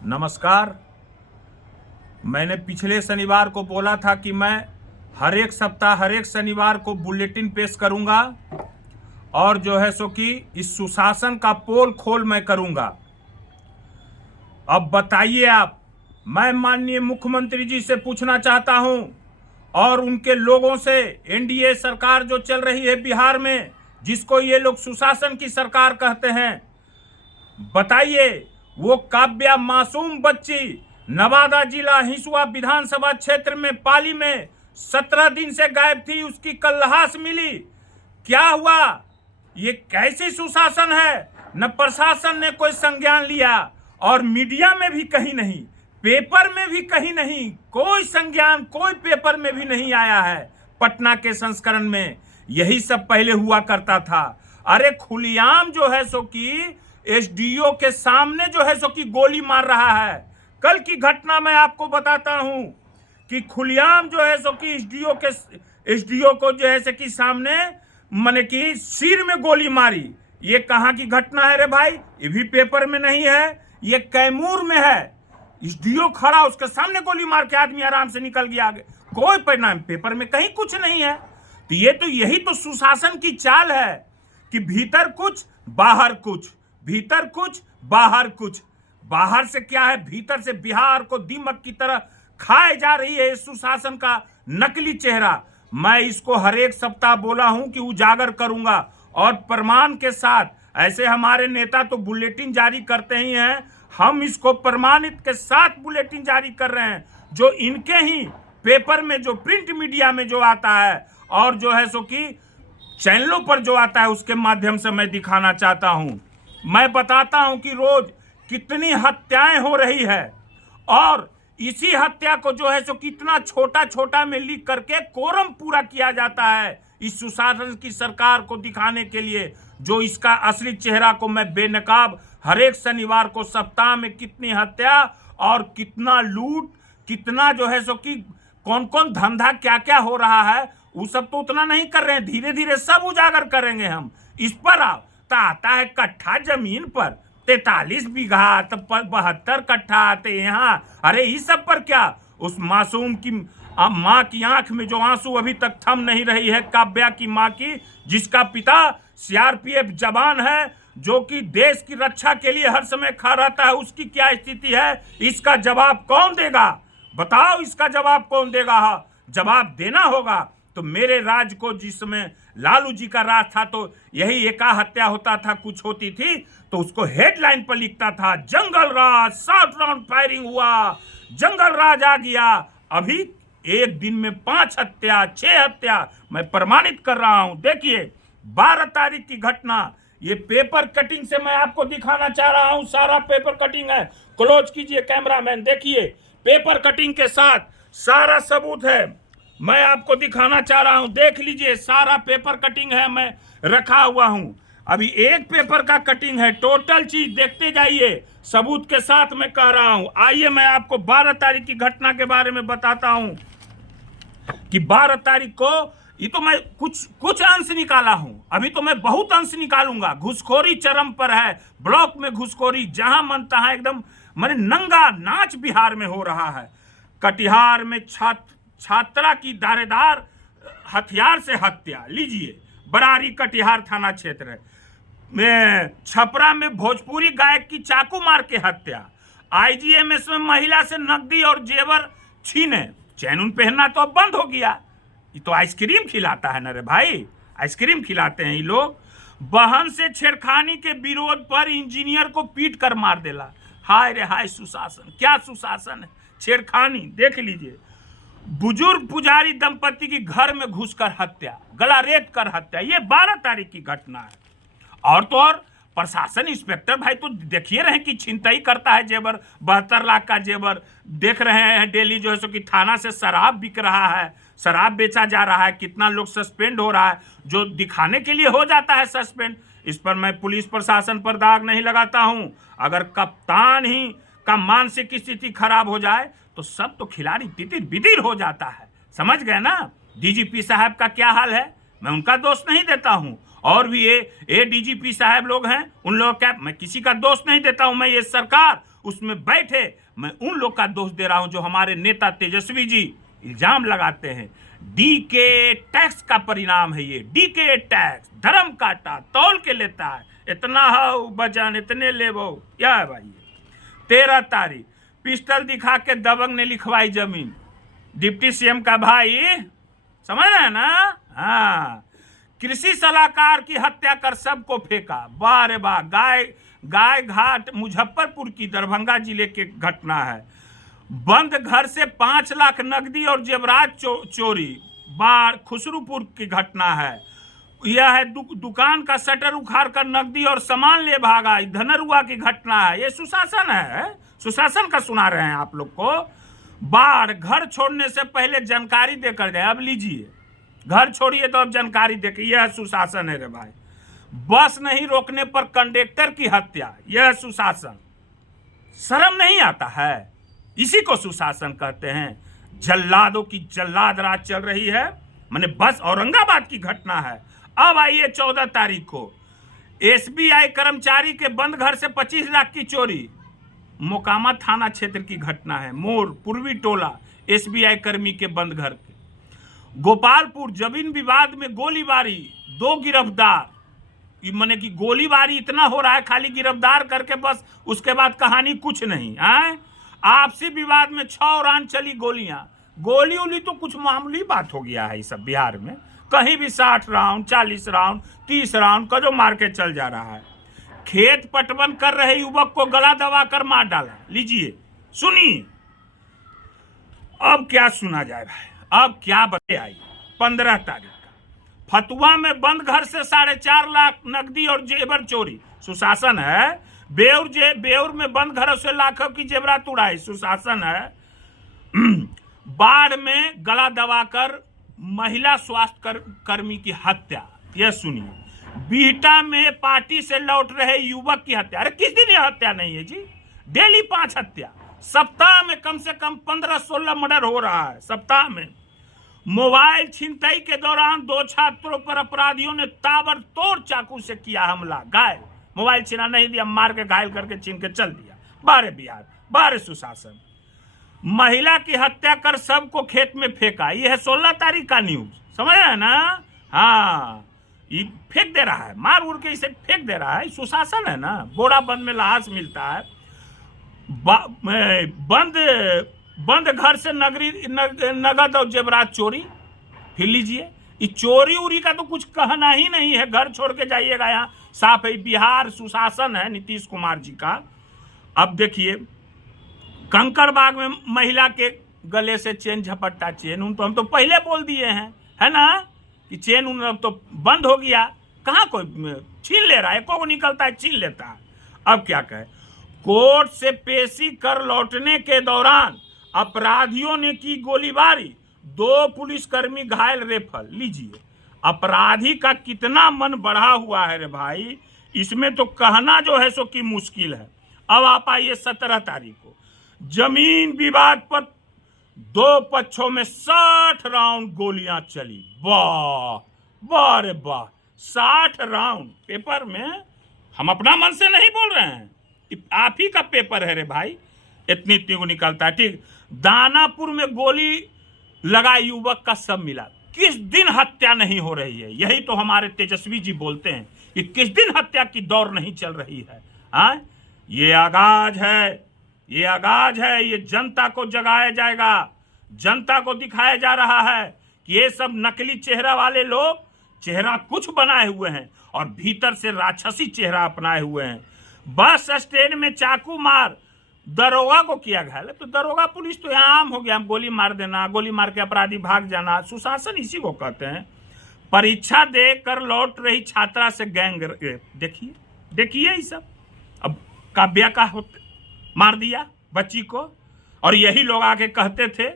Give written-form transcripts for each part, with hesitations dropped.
नमस्कार। मैंने पिछले शनिवार को बोला था कि मैं हर एक सप्ताह हर एक शनिवार को बुलेटिन पेश करूंगा और जो है सो कि इस सुशासन का पोल खोल मैं करूंगा। अब बताइए आप, मैं माननीय मुख्यमंत्री जी से पूछना चाहता हूं और उनके लोगों से, एनडीए सरकार जो चल रही है बिहार में, जिसको ये लोग सुशासन की सरकार कहते हैं, बताइए वो काव्या मासूम बच्ची नवादा जिला हिसुआ विधानसभा क्षेत्र में पाली में 17 दिन से गायब थी, उसकी कल लाश मिली। क्या हुआ? ये कैसी सुशासन है? न प्रशासन ने कोई संज्ञान लिया और मीडिया में भी कहीं नहीं, पेपर में भी कहीं नहीं, कोई संज्ञान कोई पेपर में भी नहीं आया है। पटना के संस्करण में यही सब पहले हुआ करता था। अरे खुलेआम जो है सो कि एसडीओ के सामने जो है सो कि गोली मार रहा है। कल की घटना मैं आपको बताता हूं कि खुलेआम जो है सो कि एसडीओ को जो है सो कि सामने माने कि सिर में गोली मारी। ये कहां की घटना है रे भाई? ये भी पेपर में नहीं है, ये कैमूर में है। एसडीओ खड़ा, उसके सामने गोली मार के आदमी आराम से निकल गया आगे। कोई परिणाम पेपर में कहीं कुछ नहीं है। तो यही तो सुशासन की चाल है कि भीतर कुछ बाहर कुछ, भीतर कुछ बाहर कुछ। बाहर से क्या है, भीतर से बिहार को दीमक की तरह खाए जा रही है सुशासन का नकली चेहरा। मैं इसको हर एक सप्ताह बोला हूं कि उजागर करूंगा और प्रमाण के साथ। ऐसे हमारे नेता तो बुलेटिन जारी करते ही हैं, हम इसको प्रमाणित के साथ बुलेटिन जारी कर रहे हैं, जो इनके ही पेपर में, जो प्रिंट मीडिया में जो आता है और जो है सो कि चैनलों पर जो आता है, उसके माध्यम से मैं दिखाना चाहता हूं। मैं बताता हूं कि रोज कितनी हत्याएं हो रही है और इसी हत्या को जो है सो कितना छोटा छोटा में लिख करके कोरम पूरा किया जाता है इस सुशासन की सरकार को दिखाने के लिए, जो इसका असली चेहरा को मैं बेनकाब हर एक शनिवार को सप्ताह में कितनी हत्या और कितना लूट, कितना जो है सो कि कौन कौन धंधा क्या क्या हो रहा है, वो सब तो उतना नहीं कर रहे हैं। धीरे धीरे सब उजागर करेंगे हम। इस पर आता है कट्ठा जमीन पर 43 बीघा, तो 72 कट्ठा आते यहाँ। अरे इस सब पर क्या? उस मासूम की माँ की आंख में जो आंसू अभी तक थम नहीं रही है, काव्या की माँ की, जिसका पिता सीआरपीएफ जवान है, जो कि देश की रक्षा के लिए हर समय खड़ा रहता है, उसकी क्या स्थिति है? इसका जवाब कौन देगा? बताओ, इसका जवाब कौन देगा? जवाब देना होगा। तो मेरे राज को जिस समय लालू जी का राज था तो यही एका हत्या होता था, कुछ होती थी तो उसको हेडलाइन पर लिखता था जंगल राज, 7 राउंड फायरिंग हुआ, जंगल राज आ गया। अभी एक दिन में 5 हत्या, 6 हत्या मैं प्रमाणित कर रहा हूं। देखिए 12 तारीख की घटना, ये पेपर कटिंग से मैं आपको दिखाना चाह रहा हूं। सारा पेपर कटिंग है, क्लोज कीजिए कैमरामैन, देखिए पेपर कटिंग के साथ सारा सबूत है, मैं आपको दिखाना चाह रहा हूं। देख लीजिए, सारा पेपर कटिंग है, मैं रखा हुआ हूं। अभी एक पेपर का कटिंग है, टोटल चीज देखते जाइए, सबूत के साथ मैं कह रहा हूं। आइए मैं आपको 12 तारीख की घटना के बारे में बताता हूं कि 12 तारीख को ये तो मैं कुछ अंश निकाला हूं, अभी तो मैं बहुत अंश निकालूंगा। घुसखोरी चरम पर है, ब्लॉक में घुसखोरी, जहां मन तहां एकदम माने नंगा नाच बिहार में हो रहा है। कटिहार में छात्रा की दारेदार हथियार से हत्या, लीजिए बरारी कटिहार थाना क्षेत्र में। छपरा में भोजपुरी गायक की चाकू मार के हत्या। आईजीएमएस में महिला से नकदी और जेवर छीने। चैन उन पहनना तो अब बंद हो गया, ये तो आइसक्रीम खिलाता है ना रे भाई, आइसक्रीम खिलाते हैं ये लोग। बहन से छेड़खानी के विरोध पर इंजीनियर को पीट कर मार देला। हाय रे हाय सुशासन, क्या सुशासन है! छेड़खानी देख लीजिए। बुजुर्ग पुजारी दंपति की घर में घुसकर हत्या, गला रेत कर हत्या। ये 12 तारीख की घटना है। और तो और प्रशासन इंस्पेक्टर भाई तो देखिए रहे कि छिनतई करता है जेवर, 72 लाख का जेवर। देख रहे हैं डेली जो है सो कि थाना से शराब बिक रहा है, शराब बेचा जा रहा है, कितना लोग सस्पेंड हो रहा है, जो दिखाने के लिए हो जाता है सस्पेंड। इस पर मैं पुलिस प्रशासन पर दाग नहीं लगाता हूं। अगर कप्तान ही का मानसिक स्थिति खराब हो जाए तो सब तो खिलाड़ी तितिर बितिर हो जाता है, समझ गए ना? डीजीपी साहब का क्या हाल है, मैं उनका दोष नहीं देता हूं। और भी ये डीजीपी साहब लोग हैं, उन लोग क्या, मैं किसी का दोष नहीं देता हूं। मैं ये सरकार उसमें बैठे। मैं उन लोग का दोष दे रहा हूं जो हमारे नेता तेजस्वी जी इल्जाम लगाते हैं। डीके टैक्स का परिणाम है ये। डीके टैक्स धर्म काटा तौल के लेता है, इतना हो बजन इतने लेबो। क्या है भाई? 13 तारीख पिस्टल दिखा के दबंग ने लिखवाई जमीन। डिप्टी सीएम का भाई, समझ रहे हैं ना? हाँ, कृषि सलाहकार की हत्या कर सबको फेंका। वाह रे वाह। गाय घाट मुजफ्फरपुर की दरभंगा जिले के घटना है। बंद घर से 5 लाख नकदी और जेवरात चोरी। बार खुसरूपुर की घटना है। यह है दुकान का शटर उखाड़ कर नकदी और सामान ले भागा। धनरुआ की घटना है। ये सुशासन है, सुशासन का सुना रहे हैं आप लोग को। बाढ़, घर छोड़ने से पहले जानकारी देकर जाए। अब लीजिए, घर छोड़िए तो अब जानकारी देकर। यह सुशासन है रे भाई। बस नहीं रोकने पर कंडक्टर की हत्या, यह सुशासन। शर्म नहीं आता है? इसी को सुशासन कहते हैं। जल्लादों की जल्लाद राज चल रही है। माने बस औरंगाबाद की घटना है। अब आइए 14 तारीख को एसबीआई कर्मचारी के बंद घर से 25 लाख की चोरी। मोकामा थाना क्षेत्र की घटना है। मोर पूर्वी टोला एसबीआई कर्मी के बंद घर के। गोपालपुर जमीन विवाद में गोलीबारी, 2 गिरफ्तार। माने कि गोलीबारी इतना हो रहा है, खाली गिरफ्तार करके बस, उसके बाद कहानी कुछ नहीं है। आपसी विवाद में 6 राउंड चली गोलियां। गोली उली तो कुछ मामूली बात हो गया है ये सब बिहार में। कहीं भी 60 राउंड 40 राउंड 30 राउंड का जो मार के चल जा रहा है। खेत पटवन कर रहे युवक को गला दबाकर मार डाला। लीजिए सुनिए, अब क्या सुना जाए भाई, अब क्या बते आई। 15 तारीख का फतुआ में बंद घर से 4.5 लाख नकदी और जेवर चोरी। सुशासन है। बेउर में बंद घरों से लाखों की जेवरात उड़ाई। सुशासन है। बाढ़ में गला दबाकर महिला स्वास्थ्य कर्मी की हत्या। यह सुनिए। बिहटा में पार्टी से लौट रहे युवक की हत्या। अरे किस दिन यह हत्या नहीं है जी? डेली 5 हत्या। सप्ताह में कम से कम 15-16 मर्डर हो रहा है सप्ताह में। मोबाइल छिनतई के दौरान 2 छात्रों पर अपराधियों ने ताबड़तोड़ चाकू से किया हमला। घायल, मोबाइल छीना नहीं दिया, मार के घायल करके छीन के चल दिया। बारे बिहार, बारे सुशासन। महिला की हत्या कर सबको खेत में फेंका। यह है 16 तारीख का न्यूज, समझ रहे हैं ना? हाँ, ये फेंक दे रहा है, मार उड़ के इसे फेंक दे रहा है। सुशासन है ना। बोरा बंद में लाश मिलता है। बंद घर से नगद और जेवरात चोरी। फिर लीजिए, ये चोरी उरी का तो कुछ कहना ही नहीं है। घर छोड़ के जाइएगा, यहाँ साफ है। बिहार सुशासन है नीतीश कुमार जी का। अब देखिए, कंकड़बाग में महिला के गले से चेन झपट्टा। चेन उन तो हम तो पहले बोल दिए हैं, है ना, कि चेन उन अब तो बंद हो गया। कहाँ कोई छीन ले रहा है? को निकलता है छीन लेता है। अब क्या कहे, कोर्ट से पेशी कर लौटने के दौरान अपराधियों ने की गोलीबारी। 2 पुलिसकर्मी घायल, रेफल। लीजिए, अपराधी का कितना मन बढ़ा हुआ है रे भाई, इसमें तो कहना जो है सो कि मुश्किल है। अब आप आइए 17 तारीख को जमीन विवाद पर 2 पक्षों में 60 राउंड गोलियां चली। वाह वाह रे वाह, 60 राउंड। पेपर में हम अपना मन से नहीं बोल रहे हैं, आप ही का पेपर है रे भाई। इतनी को निकलता है। ठीक, दानापुर में गोली लगा युवक का सब मिला। किस दिन हत्या नहीं हो रही है? यही तो हमारे तेजस्वी जी बोलते हैं कि किस दिन हत्या की दौड़ नहीं चल रही है। हाँ, ये आगाज है, ये आगाज है। ये जनता को जगाया जाएगा। जनता को दिखाया जा रहा है कि ये सब नकली चेहरा वाले लोग चेहरा कुछ बनाए हुए हैं और भीतर से राक्षसी चेहरा अपनाए हुए हैं। बस स्टैंड में चाकू मार दरोगा को किया घायल। तो दरोगा पुलिस तो यहाँ आम हो गया। गोली मार देना, गोली मार के अपराधी भाग जाना, सुशासन इसी को कहते हैं। परीक्षा दे कर लौट रही छात्रा से गैंग रेप। देखिए देखिए, ये सब अब काव्या का मार दिया बच्ची को। और यही लोग आके कहते थे,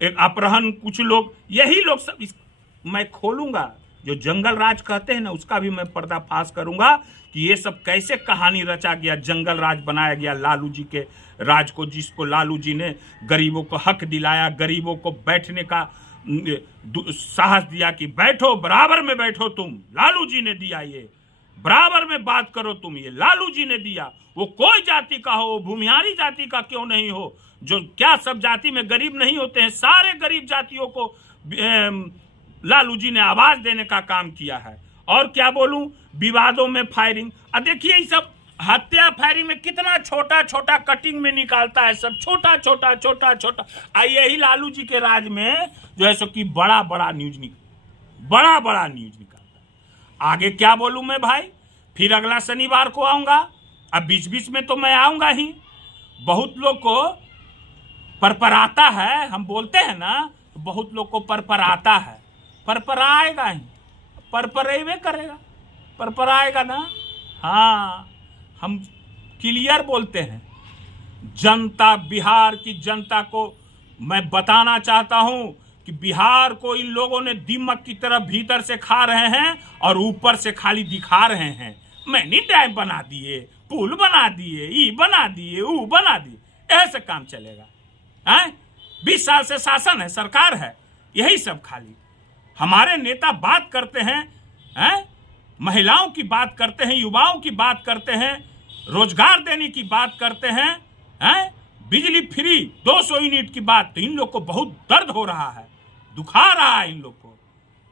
एक अपहरण, कुछ लोग, यही लोग सब मैं खोलूंगा। जो जंगल राज कहते हैं ना, उसका भी मैं पर्दाफाश करूंगा कि ये सब कैसे कहानी रचा गया, जंगल राज बनाया गया लालू जी के राज को, जिसको लालू जी ने गरीबों को हक दिलाया, गरीबों को बैठने का साहस दिया कि बैठो, बराबर में बैठो तुम। लालू जी ने दिया बराबर में बात करो तुम। ये लालू जी ने दिया, वो कोई जाति का हो, भूमिहारी जाति का क्यों नहीं हो, जो क्या सब जाति में गरीब नहीं होते हैं, सारे गरीब जातियों को लालू जी ने आवाज देने का काम किया है। और क्या बोलूं, विवादों में फायरिंग, अब देखिए ये सब हत्या फायरिंग में कितना छोटा छोटा कटिंग में निकालता है, सब छोटा छोटा छोटा छोटा। यही लालू जी के राज में जो है सो कि बड़ा बड़ा न्यूज निकालता है। आगे क्या बोलूं मैं भाई, फिर अगला शनिवार को आऊंगा। अब बीच बीच में तो मैं आऊंगा ही। बहुत लोग को परपराता है, हम बोलते हैं ना, बहुत लोग को परपराता है, परपराएगा ही, परपरेवे करेगा, परपराएगा ना। हाँ, हम क्लियर बोलते हैं। जनता, बिहार की जनता को मैं बताना चाहता हूं कि बिहार को इन लोगों ने दीमक की तरह भीतर से खा रहे हैं और ऊपर से खाली दिखा रहे हैं। मैंने डैम बना दिए, पुल बना दिए, ई बना दिए, ऊ बना दिए, ऐसे काम चलेगा? हैं? 20 साल से शासन है, सरकार है, यही सब खाली। हमारे नेता बात करते हैं, महिलाओं की बात करते हैं, युवाओं की बात करते हैं, रोजगार देने की बात करते हैं, बिजली फ्री 200 यूनिट की बात। तो इन लोग को बहुत दर्द हो रहा है, दुखा रहा है। इन लोग को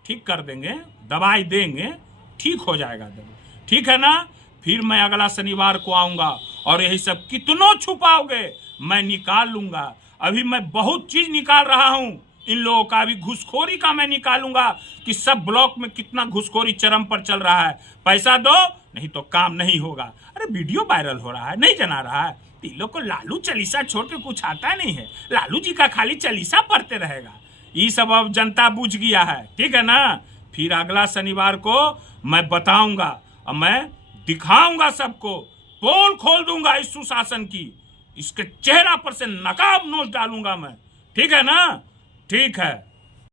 ठीक कर देंगे, दवाई देंगे, ठीक हो जाएगा दर्द, ठीक है ना। फिर मैं अगला शनिवार को आऊंगा और यही सब कितनों छुपाओगे मैं निकाल लूंगा। अभी मैं बहुत चीज निकाल रहा हूं, इन लोगों का भी घुसखोरी का मैं निकालूंगा कि सब ब्लॉक में कितना घुसखोरी चरम पर चल रहा है। पैसा दो नहीं तो काम नहीं होगा। अरे वीडियो वायरल हो रहा है, नहीं जना रहा है। इन लोग को लालू चालीसा छोड़ के कुछ आता नहीं है, लालू जी का खाली चालीसा पढ़ते रहेगा। ये सब अब जनता बुझ गया है, ठीक है ना। फिर अगला शनिवार को मैं बताऊंगा और मैं दिखाऊंगा सबको, पोल खोल दूंगा इस सुशासन की, इसके चेहरा पर से नकाब नोच डालूंगा मैं, ठीक है ना। ठीक है।